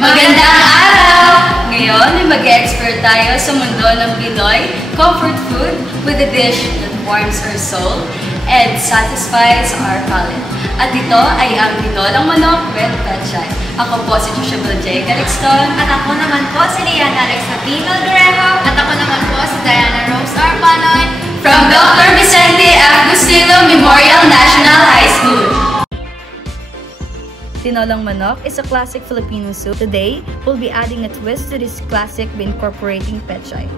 Magandang araw! Ngayon ay mag-expert tayo sa mundo ng Pinoy comfort food with a dish that warms our soul and satisfies our palate. At ito ay ang tinolang manok with pechay. Ako po si Joshua J. Calixton. At ako naman po si Liana Alexa Pino Guerrero. At ako naman po si Diana Rose R. Panoy from Dr. Vicente F. Gustilo Memorial National High School. Tinolang manok is a classic Filipino soup. Today, we'll be adding a twist to this classic by incorporating pechay.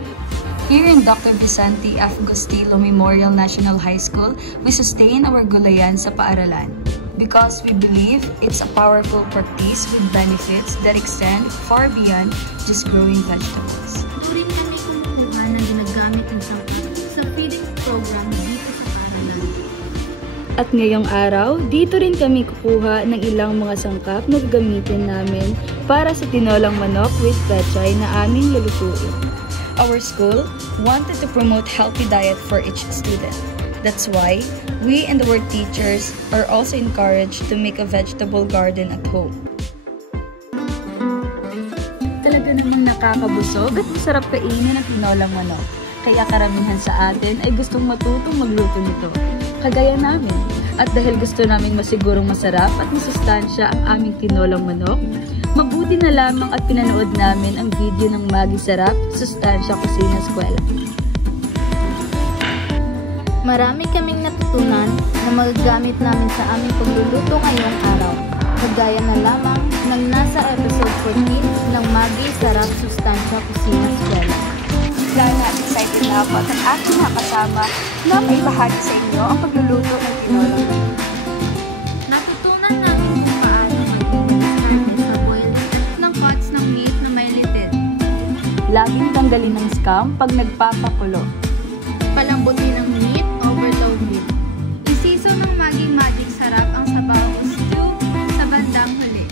Here in Dr. Vicente F. Gustilo Memorial National High School, we sustain our gulayan sa paaralan because we believe it's a powerful practice with benefits that extend far beyond just growing vegetables. Turing kami kumuha na ginagamit ng sangkap sa feeding program dito sa paaralan. At ngayong araw, dito rin kami kukuha ng ilang mga sangkap na gagamitin namin para sa tinolang manok with pechay na aming lulutuin. Our school wanted to promote healthy diet for each student. That's why we and our teachers are also encouraged to make a vegetable garden at home. Talaga namang nakakabusog at masarap kainin ang tinolang manok. Kaya karamihan sa atin ay gustong matutong magluto nito, kagaya namin. At dahil gusto naming masigurong masarap at masustansya ang aming tinolang manok, mabuti na lamang at pinanood namin ang video ng Magi Sarap Sustansya Kusina Eskwela. Marami kaming natutunan na magagamit namin sa aming pagluluto ngayong araw. Kagaya na lamang ng nasa episode 14 ng Magi Sarap Sustansya Kusina Eskwela. Lalo at excited na ako at ang aking nakasama na maibahagi sa inyo ang pagluluto ng tinolang manok. Natutunan namin kung paano mag-start sa boiling ng pots ng meat na may litid. Laging tanggalin ng scum pag nagpapakulo. Palambutin ng meat overload meat. Isiso ng maging magic sarap ang sabaw stew sa bandang huli.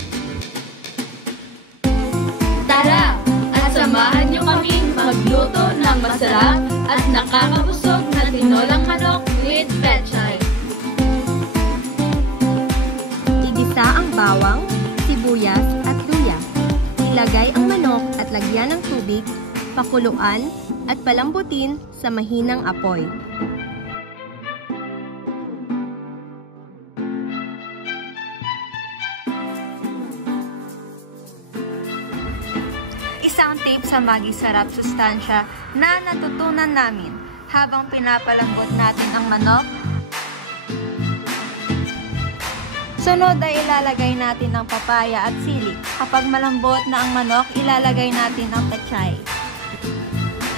Tara! At samahan niyo kami magluto ng masarap at nakakabusog na tinolang manok with pechay. Igisa ang bawang, sibuyas at luya. Ilagay ang manok at lagyan ng tubig, pakuluan at palambutin sa mahinang apoy. Isang tip sa Magi Sarap Sustansya na natutunan namin habang pinapalambot natin ang manok. Sunod ay ilalagay natin ang papaya at sili. Kapag malambot na ang manok, ilalagay natin ang pechay.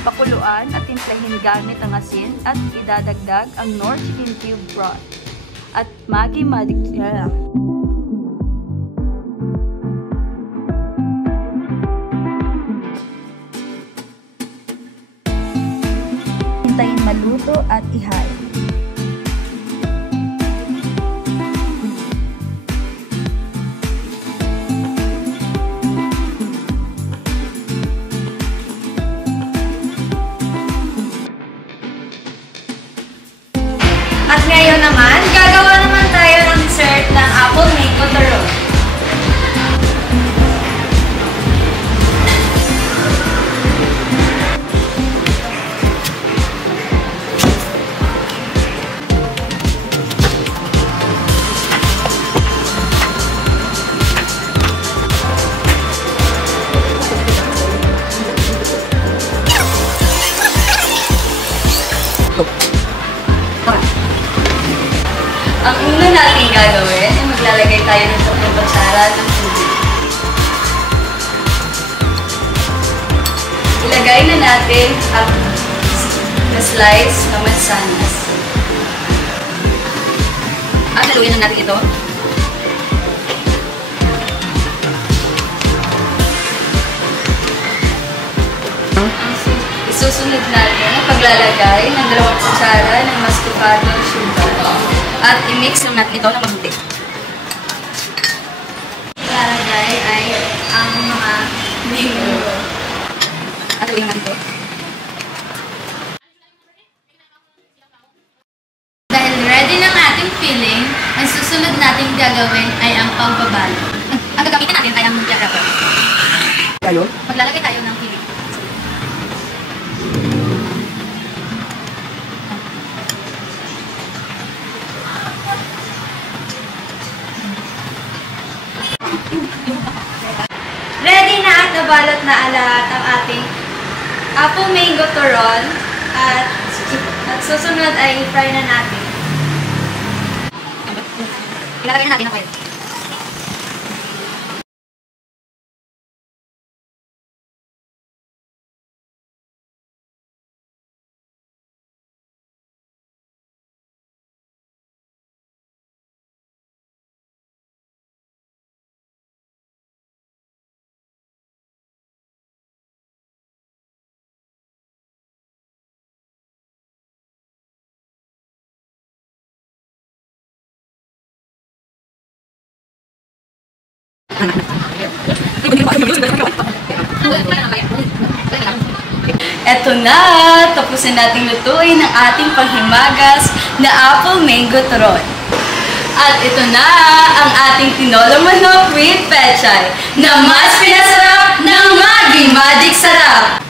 Pakuluan at timplahin gamit ang asin at idadagdag ang Knorr chicken cube broth at Magi Magic Sarap. Hintayin maluto at ihain. At ngayon naman, gagawa naman tayo ng dessert ng apple mango turon. Ang una natin gagawin ay maglalagay tayo ng 3 kutsara ng tubig. Ilagay na natin ang na-slice na mansanas. At haluin na natin ito. Isusunod natin ang paglalagay ng 2 kutsara ng masticado sugar. At i-mix lang natin ito ng mabuti. Ilalagay ay ang mga mango. At haluin natin ito. Dahil ready ng ating filling, ang susunod nating gagawin ay ang pagbabalo. Ang gagamitin natin ay ang multi-wrapper. tayo? Maglalagay tayo ng kilig. Ready na at nabalot na lahat ang ating apple mango turon at susunod ay fry na natin. Ilalagay na natin ang oil. Eto na! Tapos na nating lutuin ang ating panghimagas na apple mango turon. At ito na ang ating tinolang manok with pechay na mas pinasarap ng Maggi Magic Sarap!